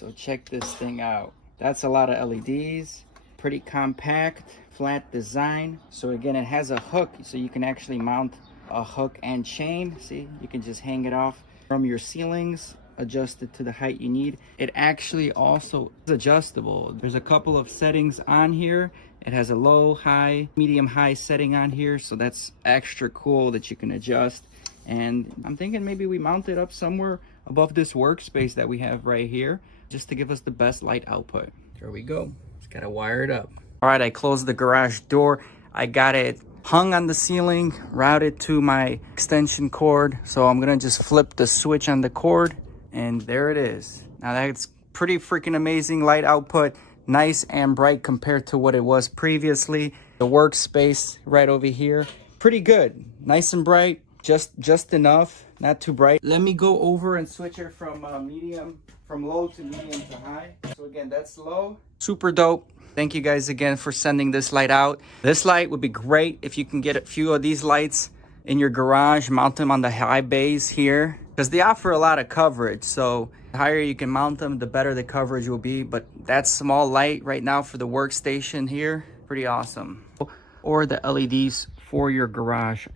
So check this thing out. That's a lot of LEDs, pretty compact, flat design. So again, it has a hook, so you can actually mount a hook and chain. See, you can just hang it off from your ceilings, adjust it to the height you need. It actually also is adjustable. There's a couple of settings on here. It has a low, high, medium, high setting on here. So that's extra cool that you can adjust. And I'm thinking maybe we mount it up somewhere above this workspace that we have right here, just to give us the best light output. There we go. Just gotta wire it up. All right, I closed the garage door. I got it hung on the ceiling, routed to my extension cord. So I'm gonna just flip the switch on the cord, and there it is. Now that's pretty freaking amazing light output. Nice and bright compared to what it was previously. The workspace right over here, pretty good. Nice and bright, just enough, not too bright. Let me go over and switch it from low to medium to high. So again, that's low. Super dope. Thank you guys again for sending this light out. This light would be great if you can get a few of these lights in your garage, mount them on the high bays here, because they offer a lot of coverage. So the higher you can mount them, the better the coverage will be. But that small light right now for the workstation here, pretty awesome. Or the LEDs for your garage.